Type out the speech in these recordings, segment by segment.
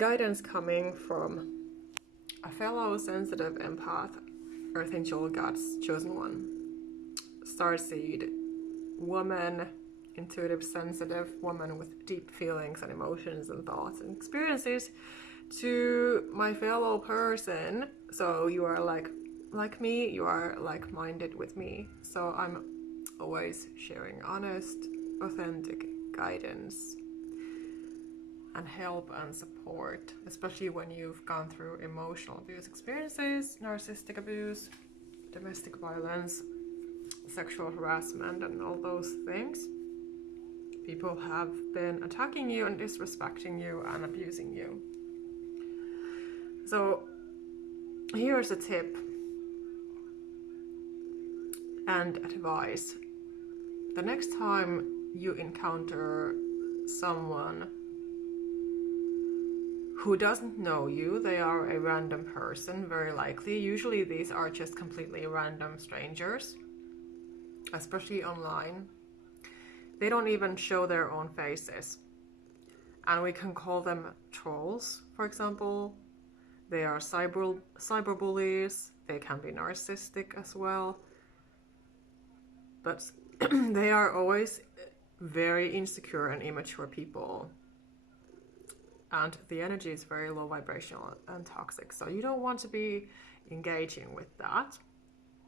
guidance coming from a fellow sensitive empath, Earth Angel God's chosen one, Starseed, woman, intuitive, sensitive woman with deep feelings and emotions and thoughts and experiences, to my fellow person. So you are like me, you are like-minded with me. So I'm always sharing honest, authentic guidance and help and support, especially when you've gone through emotional abuse experiences, narcissistic abuse, domestic violence, sexual harassment, and all those things. People have been attacking you and disrespecting you and abusing you. So here's a tip and advice. The next time you encounter someone who doesn't know you, they are a random person, very likely. Usually these are just completely random strangers, especially online. They don't even show their own faces. And we can call them trolls, for example. They are cyberbullies. They can be narcissistic as well. But they are always very insecure and immature people. And the energy is very low vibrational and toxic. So you don't want to be engaging with that.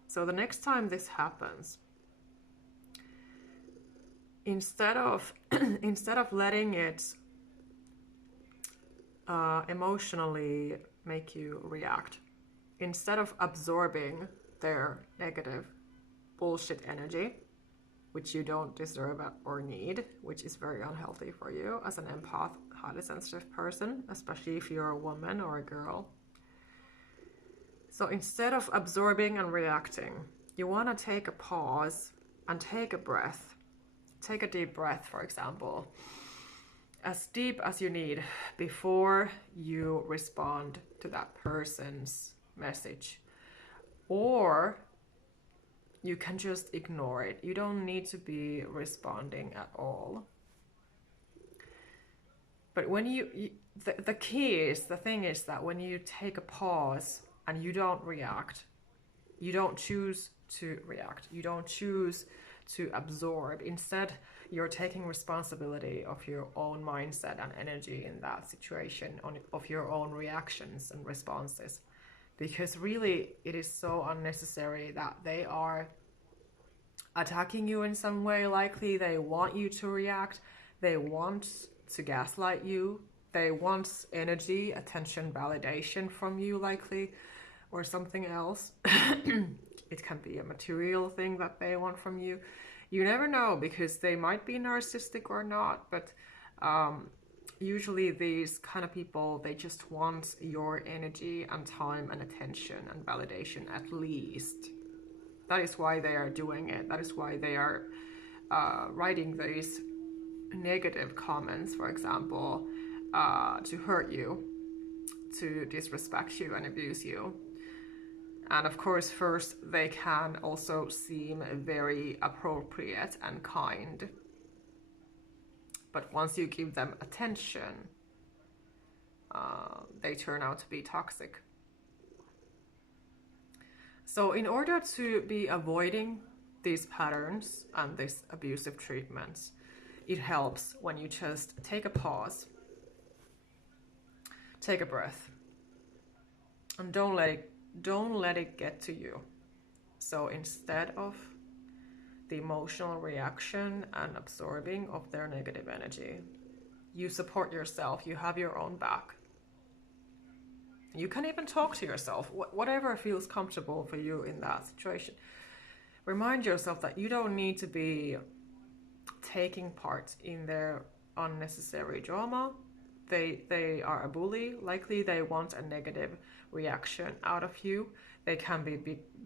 So the next time this happens, instead of letting it emotionally make you react, instead of absorbing their negative bullshit energy, which you don't deserve or need, which is very unhealthy for you as an empath, highly sensitive person, especially if you're a woman or a girl. So instead of absorbing and reacting, you want to take a pause and take a breath. Take a deep breath, for example, as deep as you need before you respond to that person's message. Or you can just ignore it. You don't need to be responding at all. But when the thing is that when you take a pause and you don't react, you don't choose to react, you don't choose to absorb. Instead, you're taking responsibility of your own mindset and energy in that situation, of your own reactions and responses. Because really, it is so unnecessary that they are attacking you in some way. Likely they want you to react, they want to gaslight you, they want energy, attention, validation from you, likely, or something else. It can be a material thing that they want from you. You never know, because they might be narcissistic or not, but usually these kind of people, they just want your energy and time and attention and validation, at least. That is why they are doing it. That is why they are writing these negative comments, for example, to hurt you, to disrespect you and abuse you. And of course, first, they can also seem very appropriate and kind. But once you give them attention, they turn out to be toxic. So in order to be avoiding these patterns and this abusive treatments, it helps when you just take a pause, take a breath, and don't let it get to you. So instead of the emotional reaction and absorbing of their negative energy, you support yourself, you have your own back. You can even talk to yourself, whatever feels comfortable for you in that situation. Remind yourself that you don't need to be taking part in their unnecessary drama. They are a bully. Likely they want a negative reaction out of you. They can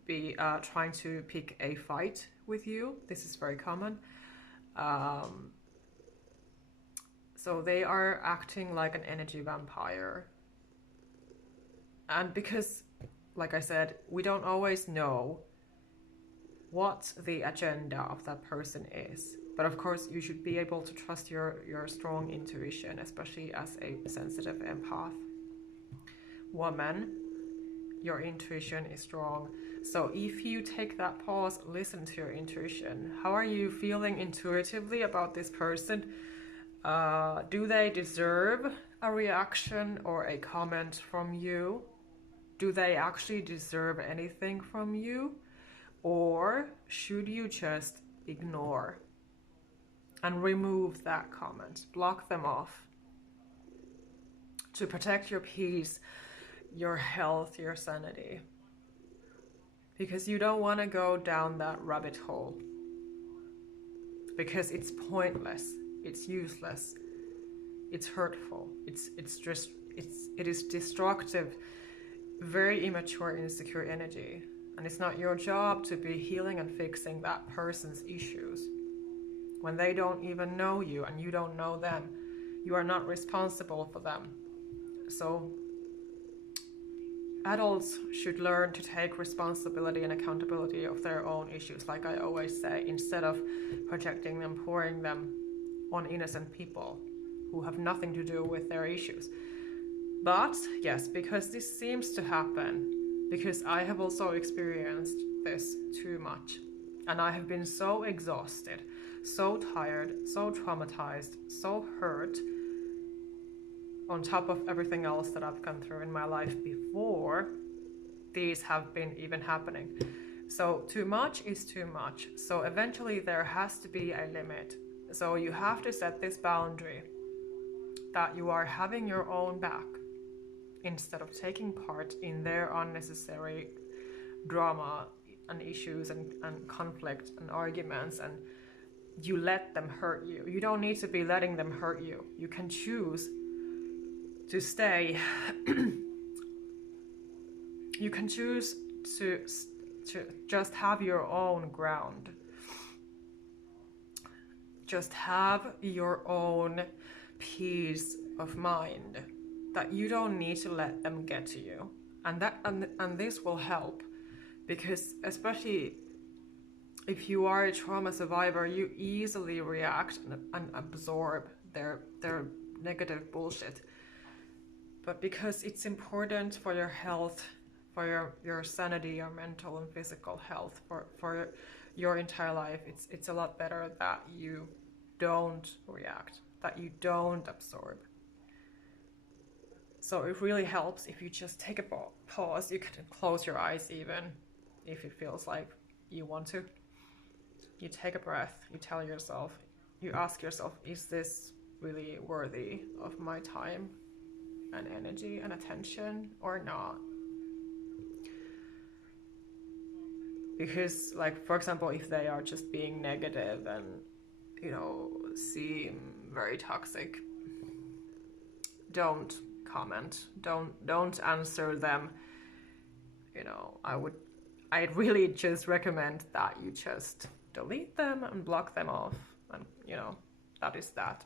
be trying to pick a fight with you. This is very common. So they are acting like an energy vampire. And because, like I said, we don't always know what the agenda of that person is. But of course, you should be able to trust your strong intuition, especially as a sensitive empath woman. Your intuition is strong. So if you take that pause, listen to your intuition. How are you feeling intuitively about this person? Do they deserve a reaction or a comment from you? Do they actually deserve anything from you? Or should you just ignore and remove that comment? Block them off to protect your peace, your health, your sanity. Because you don't want to go down that rabbit hole. Because it's pointless. It's useless. It's hurtful. It is destructive, very immature, insecure energy. And it's not your job to be healing and fixing that person's issues. When they don't even know you and you don't know them, you are not responsible for them. So adults should learn to take responsibility and accountability of their own issues, like I always say, instead of projecting them, pouring them on innocent people who have nothing to do with their issues. But yes, because this seems to happen, because I have also experienced this too much, and I have been so exhausted, so tired, so traumatized, so hurt, on top of everything else that I've gone through in my life before these have been even happening. So too much is too much. So eventually there has to be a limit. So you have to set this boundary that you are having your own back instead of taking part in their unnecessary drama and issues and conflict and arguments, and you let them hurt you. You don't need to be letting them hurt you. You can choose to stay. You can choose to just have your own ground. Just have your own peace of mind, that you don't need to let them get to you. And this will help, because especially if you are a trauma survivor, you easily react and absorb their negative bullshit. But because it's important for your health, for your sanity, your mental and physical health, for your entire life, it's a lot better that you don't react, that you don't absorb. So it really helps if you just take a pause. You can close your eyes even if it feels like you want to. You take a breath, you tell yourself, you ask yourself, is this really worthy of my time and energy and attention or not? Because, like, for example, if they are just being negative and, you know, seem very toxic, don't comment, don't answer them. You know, I'd really just recommend that you just delete them and block them off, and, you know, that is that.